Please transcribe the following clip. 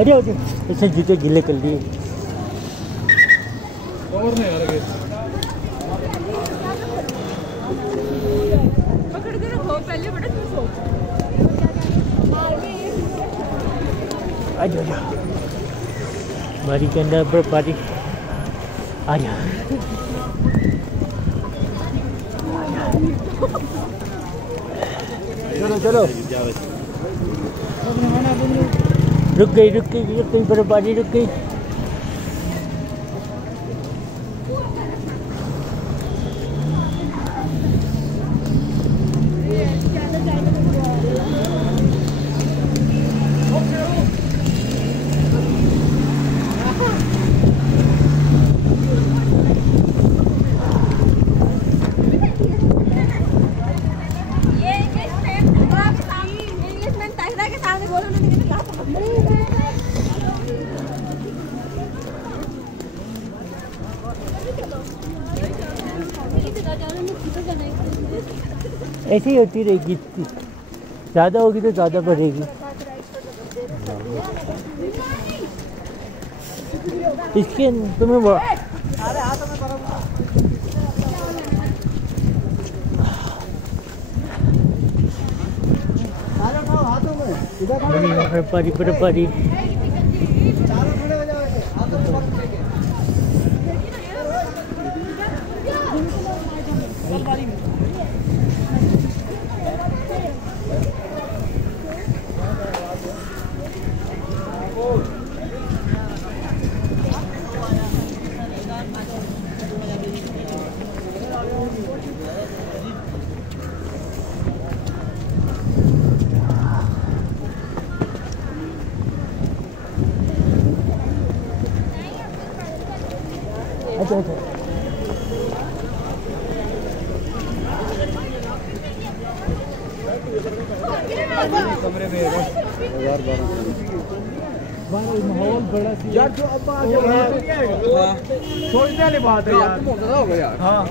अरे ऐसे जूते गिले कर लिए और नहीं यार पकड़ के रखो पहले बड़ा तुम सोच आजा बारी के अंदर बारी आजा चलो चलो रुक गई बर्फबारी रुक गई। ऐसे ही होती रहेगी, ज़्यादा होगी तो ज़्यादा बढ़ेगी। इसके तुम्हें बर्फबारी अच्छा कमरे में माहौल बड़ा यार जो अब सोचने वाली बात है यार। हाँ